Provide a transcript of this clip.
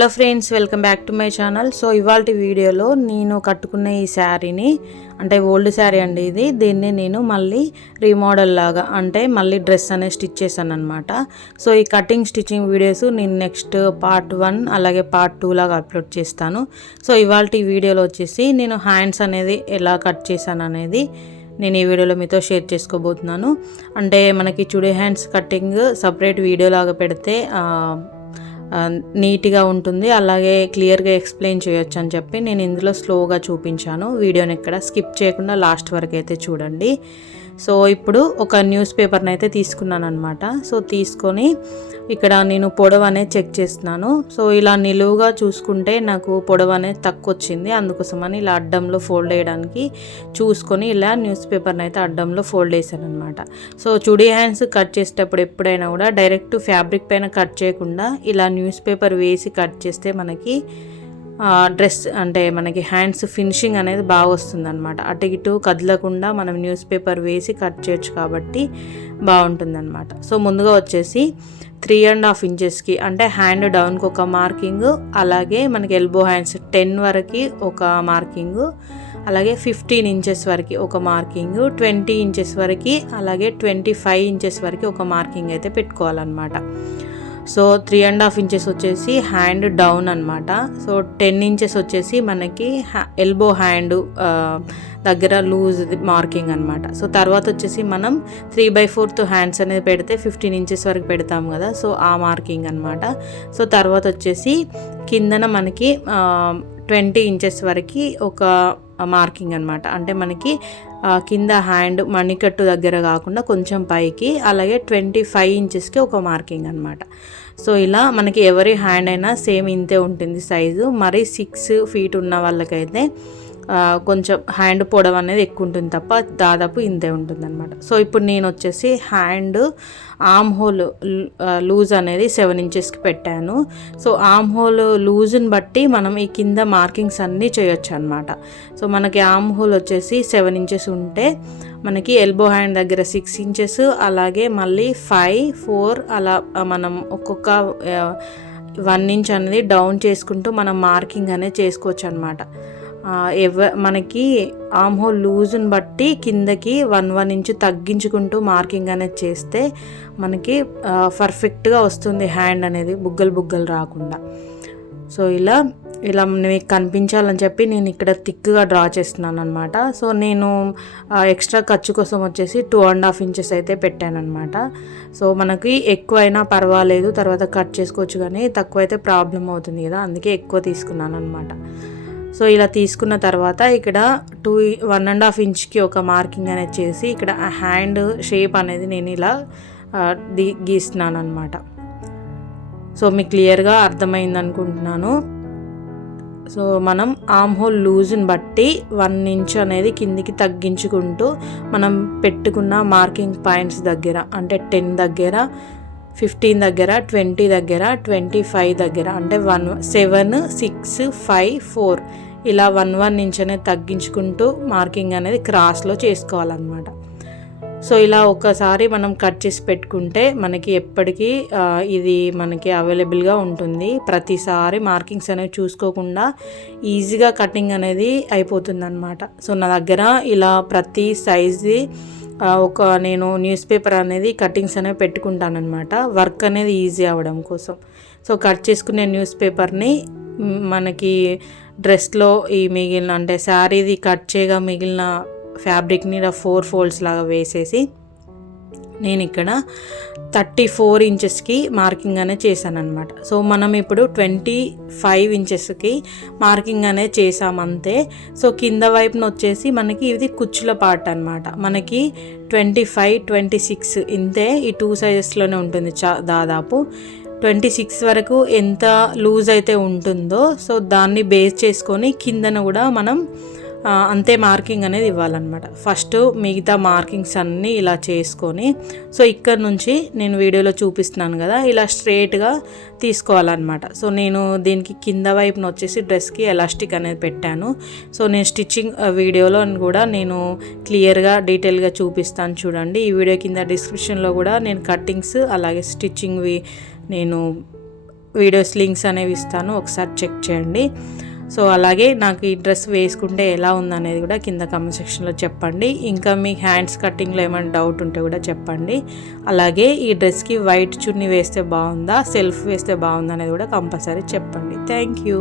Hello friends, welcome back to my channel. So ఇవాల్టి వీడియోలో నేను కట్టుకున్న ఈ శారీని, అంటే ఓల్డ్ శారీ అండి ఇది, దీన్ని నేను మళ్ళీ రీమోడల్ లాగా అంటే మళ్ళీ డ్రెస్ అనేది స్టిచ్ చేశాను అనమాట. సో ఈ కటింగ్ స్టిచ్చింగ్ వీడియోస్ నేను నెక్స్ట్ పార్ట్ 1 అలాగే పార్ట్ 2 లాగా అప్లోడ్ చేస్తాను. సో ఇవాల్టి వీడియోలో వచ్చేసి నేను హ్యాండ్స్ అనేది ఎలా కట్ చేశాను అనేది నేను ఈ వీడియోలో మీతో షేర్ చేసుకోబోతున్నాను. అంటే మనకి chudi hands cutting separate video లాగా పెడితే నీట్గా ఉంటుంది, అలాగే క్లియర్గా ఎక్స్ప్లెయిన్ చేయొచ్చు అని చెప్పి నేను ఇందులో స్లోగా చూపించాను. వీడియోని ఎక్కడ స్కిప్ చేయకుండా లాస్ట్ వరకు అయితే చూడండి. సో ఇప్పుడు ఒక న్యూస్ పేపర్ని అయితే తీసుకున్నాను అనమాట. సో తీసుకొని ఇక్కడ నేను పొడవు అనేది చెక్ చేస్తున్నాను. సో ఇలా నిలువుగా చూసుకుంటే నాకు పొడవు అనేది తక్కువ వచ్చింది, అందుకోసమని ఇలా అడ్డంలో ఫోల్డ్ చేయడానికి చూసుకొని ఇలా న్యూస్ పేపర్ని అయితే అడ్డంలో ఫోల్డ్ చేశాను అనమాట. సో చుడీ హ్యాండ్స్ కట్ చేసేటప్పుడు ఎప్పుడైనా కూడా డైరెక్ట్ ఫ్యాబ్రిక్ పైన కట్ చేయకుండా ఇలా న్యూస్ పేపర్ వేసి కట్ చేస్తే మనకి డ్రెస్ అంటే మనకి హ్యాండ్స్ ఫినిషింగ్ అనేది బాగా వస్తుంది అనమాట. అటు ఇటు కదలకుండా మనం న్యూస్ పేపర్ వేసి కట్ చేయొచ్చు కాబట్టి బాగుంటుందన్నమాట. సో ముందుగా వచ్చేసి 3.5 ఇంచెస్కి అంటే హ్యాండ్ డౌన్కి ఒక మార్కింగ్, అలాగే మనకి ఎల్బో హ్యాండ్స్ 10 వరకు ఒక మార్కింగ్, అలాగే 15 ఇంచెస్ వరకు ఒక మార్కింగ్, 20 ఇంచెస్ వరకు, అలాగే 25 ఇంచెస్ వరకు ఒక మార్కింగ్ అయితే పెట్టుకోవాలన్నమాట. సో 3.5 ఇంచెస్ వచ్చేసి హ్యాండ్ డౌన్ అనమాట. సో 10 ఇంచెస్ వచ్చేసి మనకి ఎల్బో హ్యాండ్ దగ్గర లూజ్ మార్కింగ్ అనమాట. సో తర్వాత వచ్చేసి మనం 3/4 హ్యాండ్స్ అనేది పెడితే 15 ఇంచెస్ వరకు పెడతాం కదా, సో ఆ మార్కింగ్ అనమాట. సో తర్వాత వచ్చేసి కిందన మనకి 20 ఇంచెస్ వరకు ఒక మార్కింగ్ అనమాట. అంటే మనకి కింద హ్యాండ్ మణికట్టు దగ్గర కాకుండా కొంచెం పైకి, అలాగే 25 ఇంచెస్కి ఒక మార్కింగ్ అనమాట. సో ఇలా మనకి ఎవరి హ్యాండ్ అయినా సేమ్ ఇంతే ఉంటుంది సైజు. మరి 6 ఫీట్ ఉన్న వాళ్ళకైతే కొంచెం హ్యాండ్ పొడవు అనేది ఎక్కువ ఉంటుంది తప్ప దాదాపు ఇంతే ఉంటుంది అనమాట. సో ఇప్పుడు నేను వచ్చేసి హ్యాండ్ ఆర్మ్ హోల్ లూజ్ అనేది 7 ఇంచెస్కి పెట్టాను. సో ఆర్మ్ హోల్ లూజ్ని బట్టి మనం ఈ కింద మార్కింగ్స్ అన్నీ చేయొచ్చు అనమాట. సో మనకి ఆర్మ్ హోల్ వచ్చేసి 7 ఇంచెస్ ఉంటే మనకి ఎల్బో హ్యాండ్ దగ్గర 6 ఇంచెస్, అలాగే మళ్ళీ 5, 4 అలా మనం ఒక్కొక్క 1 ఇంచ్ అనేది డౌన్ చేసుకుంటూ మనం మార్కింగ్ అనేది చేసుకోవచ్చు అనమాట. మనకి ఆర్మ్ హోల్ లూజ్ని బట్టి కిందకి 1 ఇంచ్ తగ్గించుకుంటూ మార్కింగ్ అనేది చేస్తే మనకి పర్ఫెక్ట్గా వస్తుంది హ్యాండ్ అనేది, బుగ్గలు రాకుండా. సో ఇలా మీకు కనిపించాలని చెప్పి నేను ఇక్కడ థిక్గా డ్రా చేస్తున్నాను అనమాట. సో నేను ఎక్స్ట్రా ఖర్చు కోసం వచ్చేసి 2.5 ఇంచెస్ అయితే పెట్టాను అనమాట. సో మనకి ఎక్కువైనా పర్వాలేదు, తర్వాత కట్ చేసుకోవచ్చు, కానీ తక్కువ అయితే ప్రాబ్లం అవుతుంది కదా, అందుకే ఎక్కువ తీసుకున్నాను అనమాట. సో ఇలా తీసుకున్న తర్వాత ఇక్కడ 1.5 ఇంచ్కి ఒక మార్కింగ్ అనేది చేసి ఇక్కడ హ్యాండ్ షేప్ అనేది నేను ఇలా గీస్తున్నాను అనమాట. సో మీకు క్లియర్గా అర్థమైంది అనుకుంటున్నాను. సో మనం ఆర్మ్ హోల్ లూజ్ని బట్టి 1 ఇంచ్ అనేది కిందికి తగ్గించుకుంటూ మనం పెట్టుకున్న మార్కింగ్ పాయింట్స్ దగ్గర అంటే 10 దగ్గర, 15 దగ్గర, 20 దగ్గర, 25 దగ్గర అంటే 7, 6, 5, 4 ఇలా 1 ఇంచ్ అనేది తగ్గించుకుంటూ మార్కింగ్ అనేది క్రాస్లో చేసుకోవాలన్నమాట. సో ఇలా ఒకసారి మనం కట్ చేసి పెట్టుకుంటే మనకి ఎప్పటికీ ఇది మనకి అవైలబుల్గా ఉంటుంది. ప్రతిసారి మార్కింగ్స్ అనేవి చూసుకోకుండా ఈజీగా కటింగ్ అనేది అయిపోతుంది అనమాట. సో నా దగ్గర ఇలా ప్రతి సైజు నేను న్యూస్ పేపర్ అనేది కటింగ్స్ అనేవి పెట్టుకుంటానమాట, వర్క్ అనేది ఈజీ అవ్వడం కోసం. సో కట్ చేసుకునే న్యూస్ పేపర్ని మనకి డ్రెస్లో ఈ మిగిలిన అంటే శారీది కట్ చేయగా మిగిలిన ఫ్యాబ్రిక్ని ఇలా 4 ఫోల్డ్స్ లాగా వేసేసి నేను ఇక్కడ 34 ఇంచెస్కి మార్కింగ్ అనేది చేశాను అనమాట. సో మనం ఇప్పుడు 25 ఇంచెస్కి మార్కింగ్ అనేది చేసామంతే. సో కింద వైపున వచ్చేసి మనకి ఇది కుచ్చుల పార్ట్ అనమాట. మనకి 25, 26 ఇంతే, ఈ 2 సైజెస్లోనే ఉంటుంది దాదాపు. 26 వరకు ఎంత లూజ్ అయితే ఉంటుందో సో దాన్ని బేస్ చేసుకొని కిందన కూడా మనం అంతే మార్కింగ్ అనేది ఇవ్వాలన్నమాట. ఫస్ట్ మిగతా మార్కింగ్స్ అన్నీ ఇలా చేసుకొని, సో ఇక్కడ నుంచి నేను వీడియోలో చూపిస్తున్నాను కదా, ఇలా స్ట్రేట్గా తీసుకోవాలన్నమాట. సో నేను దీనికి కింద వైపున వచ్చేసి డ్రెస్కి ఎలాస్టిక్ అనేది పెట్టాను. సో నేను స్టిచ్చింగ్ వీడియోలో కూడా నేను క్లియర్గా డీటెయిల్గా చూపిస్తాను చూడండి. ఈ వీడియో కింద డిస్క్రిప్షన్లో కూడా నేను కట్టింగ్స్ అలాగే స్టిచ్చింగ్వి నేను వీడియోస్ లింక్స్ అనేవి ఇస్తాను, ఒకసారి చెక్ చేయండి. సో అలాగే నాకు ఈ డ్రెస్ వేసుకుంటే ఎలా ఉందనేది కూడా కింద కామెంట్ సెక్షన్లో చెప్పండి. ఇంకా మీ హ్యాండ్స్ కటింగ్లో ఏమైనా డౌట్ ఉంటే కూడా చెప్పండి. అలాగే ఈ డ్రెస్కి వైట్ చున్నీ వేస్తే బాగుందా, సెల్ఫ్ వేస్తే బాగుందా అనేది కూడా కంపల్సరీ చెప్పండి. Thank you.